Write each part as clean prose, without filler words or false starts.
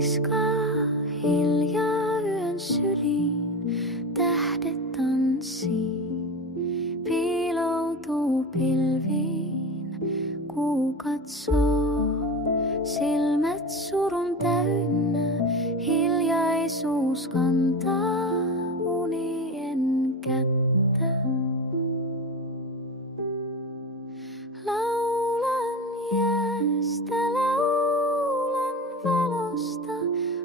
kuiskaa hiljaa yön syliin, tähdet tanssii, piiloutuu pilviin, kuu katsoo, silmät surun täynnä, hiljaisuus kantaa unien kättä. Laulan jäästä, laulan valosta,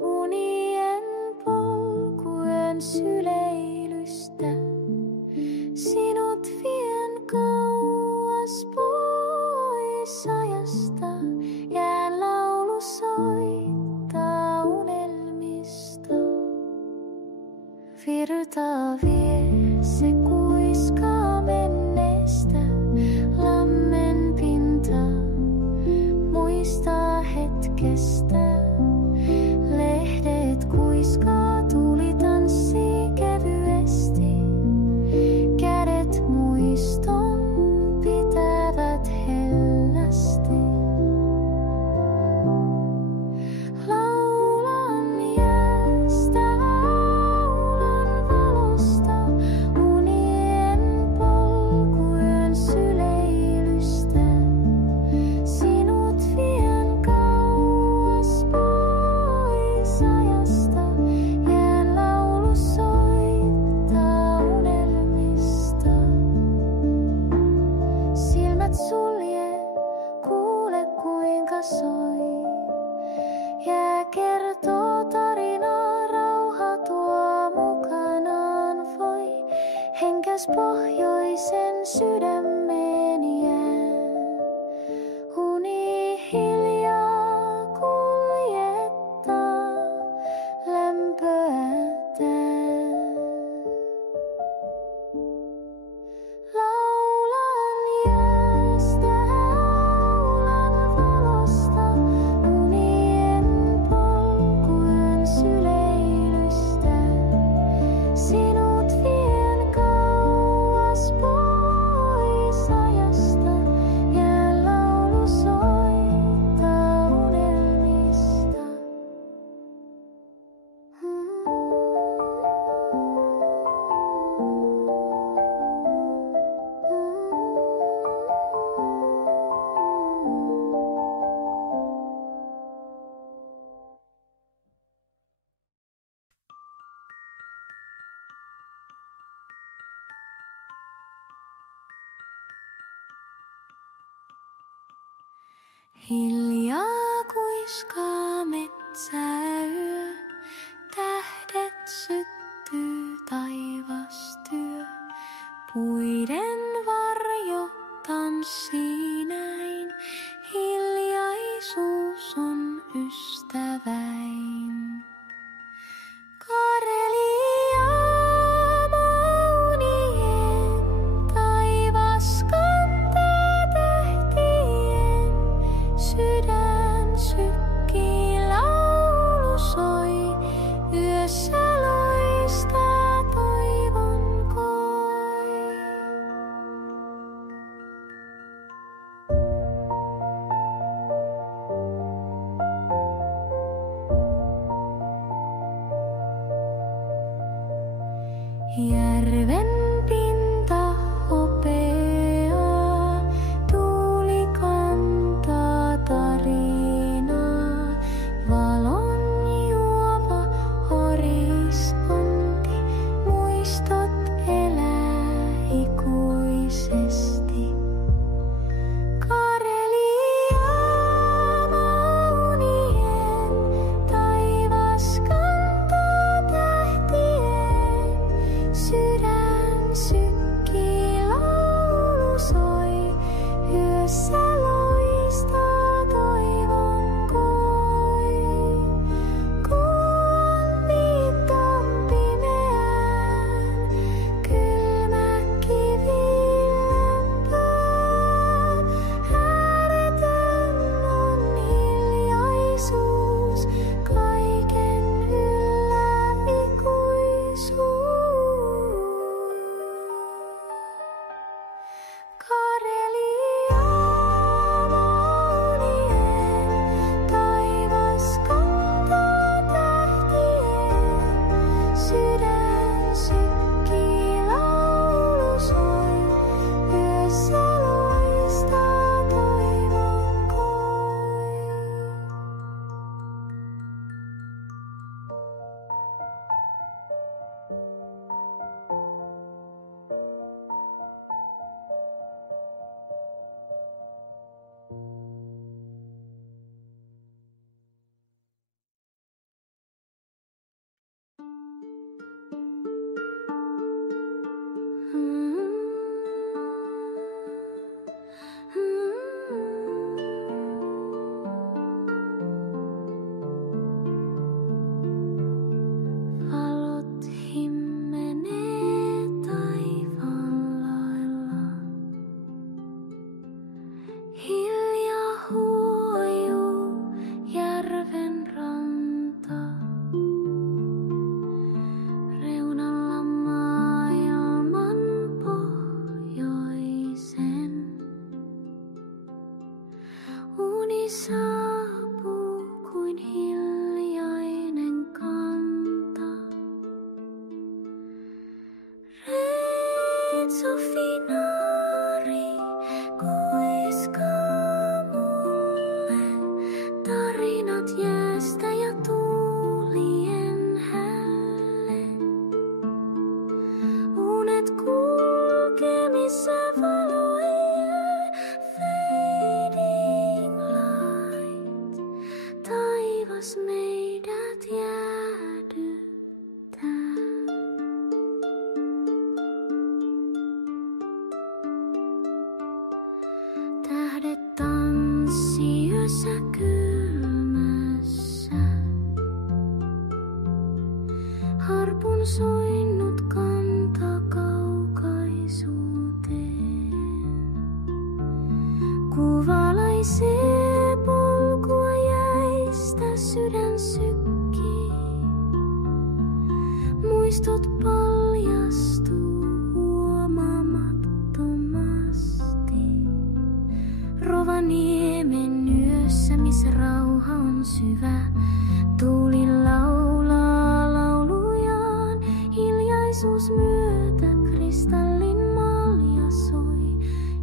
unien polkuen syleilystä. Sinut vien kauas pois ajasta, jään laulu soittaa unelmista. Virtaa vie, se kuiskaa menneestä, lammen pinta muistaa hetkestä. Lehdet kuiskaa, tuli tanssii kevyesti, kädet muiston pitävät hellästi. Laulan jäästä, laulan valosta, unien polkujen syleilystä. Sinut vien kauas pois ajasta, jään laulu soittaa unelmista. Silmät sulje, kuule kuinka soi. Jää kertoo tarinaa, rauha tuo mukanaan voi. Henkäs pohjoisen sydämeen jää. Uni hiljaa kuljettaa, lämpöä tää. Laulan jäästä, laulan valosta, unien polkujen syleilystä. Sinut vien kauas pois ajasta, jään laulu soittaa unelmista. Hiljaa kuiskaa metsäyö, tähdet syttyy taivastyö. Puiden varjo tanssii näin, hiljaisuus on ystäväin. Karelia maunien, taivas kantaa tähtien. Sydän sykkii, laulu soi, yössä loistaa toivon koi. Järven pinta hopeaa, tuuli kantaa tarinaa. Valon juova horisontti, muistot elää ikuisesti. Karelia maunien, taivas kantaa tähtien. Sydän Sofinaari, kuiskaa mulle tarinat jäästä ja tuulien hälle. Unet kulkemissa valoja, fading light. Taivas meidät jäädyttää. Tähdet tanssi yössä kylmässä. Harpun soinnut kanta kaukaisuuteen. Kuvalaisee polkua jäistä sydän sykkii. Muistot paljastuu huomaamattomasti. Rovaniemen yössä, missä rauha on syvä, tuuli laulaa laulujaan. Hiljaisuus myötä kristallin malja soi.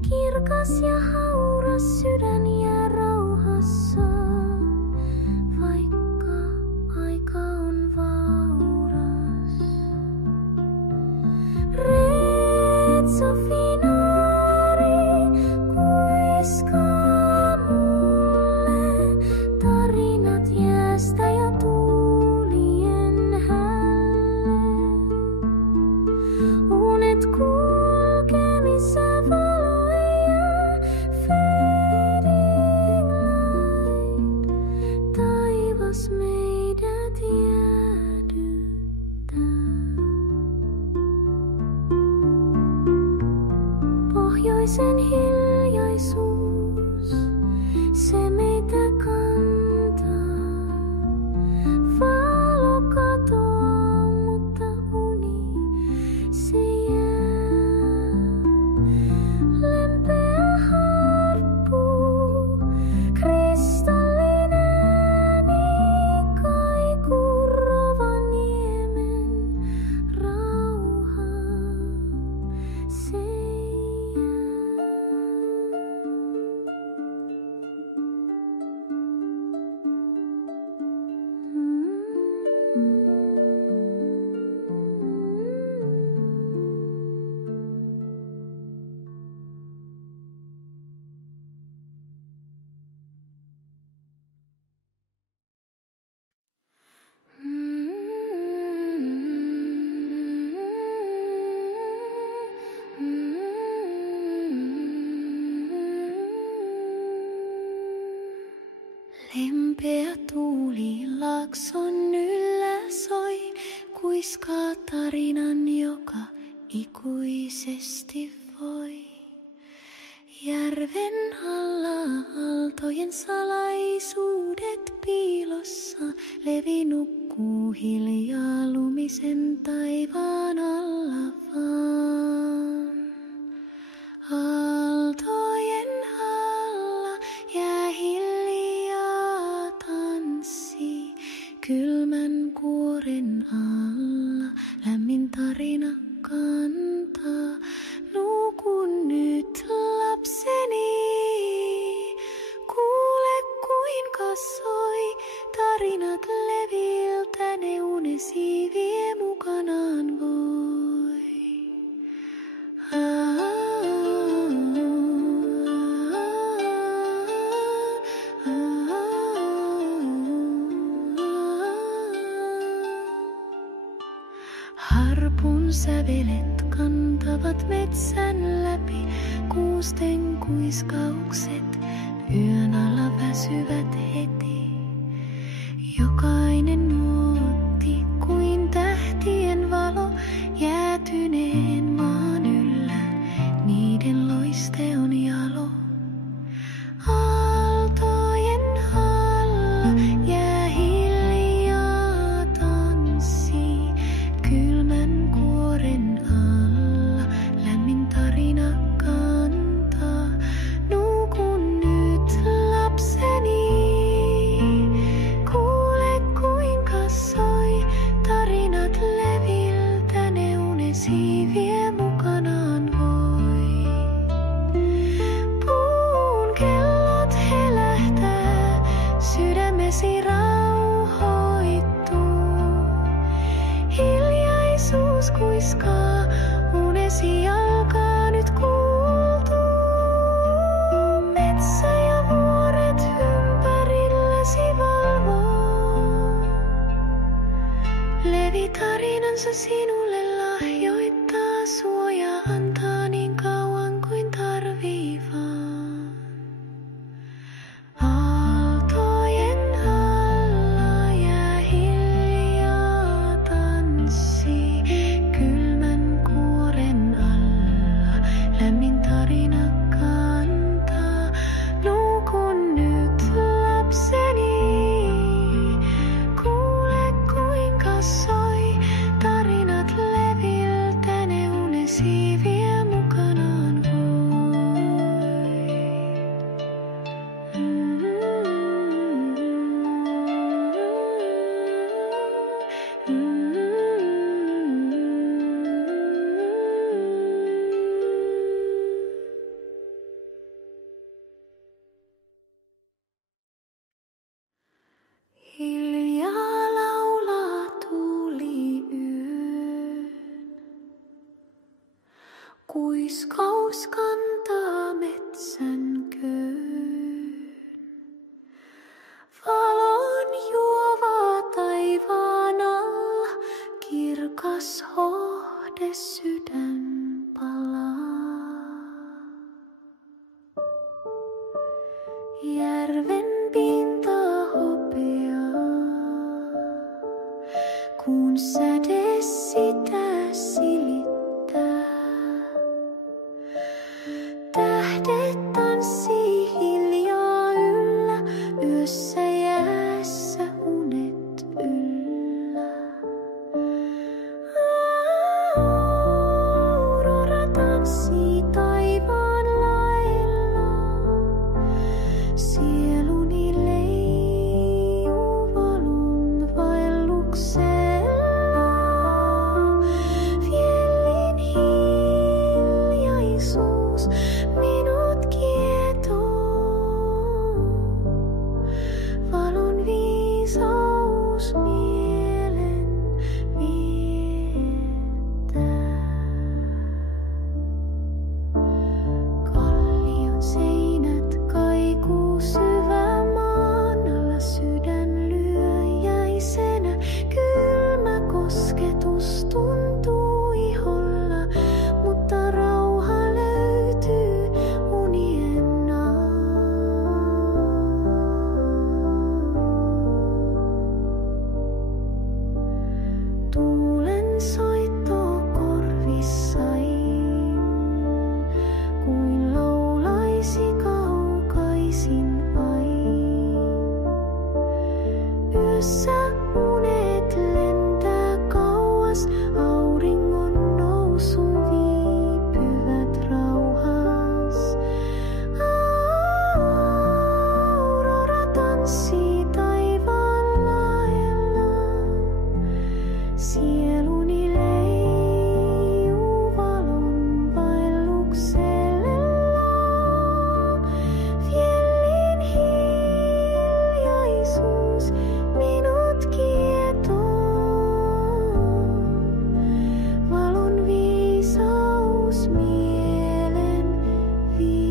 Kirkas ja hauras sydän jää rauhassa, vaikka aika on vauras. Sofinaari, kuiskaa mulle tarinat jäästä ja tuulien hälle. Unet kulkemissa valoja, fading light. Taivas meidät jäädyttää. Pohjoisen hiljaisuus, se meitä kantaa. Valo katoaa, mutta uni se jää. Lempeä harppu, kristallinen ääni kaikuu Rovaniemen rauhaan. Se lempeä tuuli laakson yllä soi, kuiskaa tarinan, joka ikuisesti voi. Järven alla aaltojen salaisuudet piilossa, levi nukkuu hiljaa lumisen taivaan alla vaan. Aaltojen alla jää hiljaa tanssi, kylmän kuoren alla lämmin tarina kantaa. Nukun nyt lapseni, kuule kuinka soi tarinat leviltä, ne unesi vie mukanaan voi. Harpun sävelet kantavat metsän läpi, kuusten kuiskaukset yön alla väsyvät heti. Jokainen nuotti kuin tähtien valo jäätyneen maan yllä, niiden loiste on jalo. Aaltojen alla jää hiljaa tanssi, kylmän kuoren alla lämmin tarina kantaa. Nukun nyt lapseni, kuule kuinka kuiskaa, unesi alkaa nyt kuultuu. Metsä ja vuoret ympärilläsi valvoo. Levi tarinansa sinulle lahjoittaa, suojaa antaa niin kauan kuin tarvii vaan. Aaltojen alla jää hiljaa tanssii, kylmän kuoren alla lämmin tarina kantaa. Nukun nyt lapseni, kuule kuinka soi tarinat leviltä, ne unesi vie mukanaan voi. Hiljaa laulaa tuuli yön, kuiskaus kantaa metsän köön. Valon juovaa taivaan alla, kirkas hohde sydän palaa. Järven pinta hopeaa, kun säde sitä silittää. Tähdet tanssii hiljaa yllä, yössä jäässä unet yllä. Aurora tanssii taivaan laella, sieluni leijuu valon vaelluksella. Fjällin hiljaisuus minut kietoo, valon viisaus mielen viettää. Kallion seinät kaikuu syvän maan alla, sydän lyöjäisenä. Kylmä kosketus tuntuu iholla, mutta rauha löytyy unien alla. Tuulen soitto korvissain, kuin laulaisi kaukaisin ain. Yössä unet lentää kauas, auringon nousun viipyvät rauhas. Aurora tanssii taivaan laella, sieluni leijuu valon vaelluksella. Fjällin hiljaisuus minut kietoo, valon viisaus mielen viettää.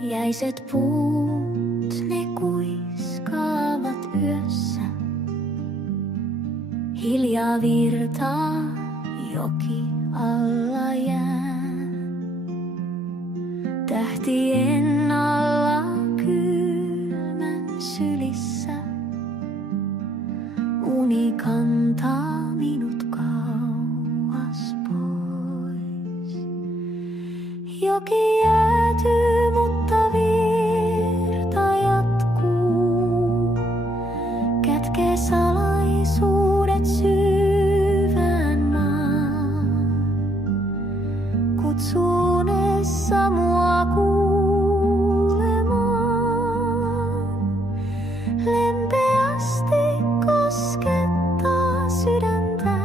Jäiset puut, ne virtaa joki alla jään. Tähtien alla kylmän sylissä uni kantaa minut kauas pois. Joki jäätyy, mutta virta jatkuu. Kätkee salaisuudet syvään maan. Kutsunessa mua kuulemaan. Lempeästi koskettaa sydäntä.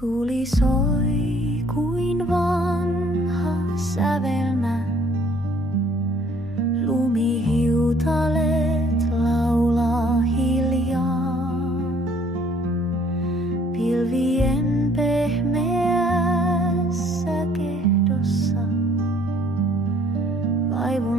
Tuuli soi kuin vanha sävelmä. Lumihiutalet laulaa hiljaa. Pilvien pehmeässä kehdossa vaivun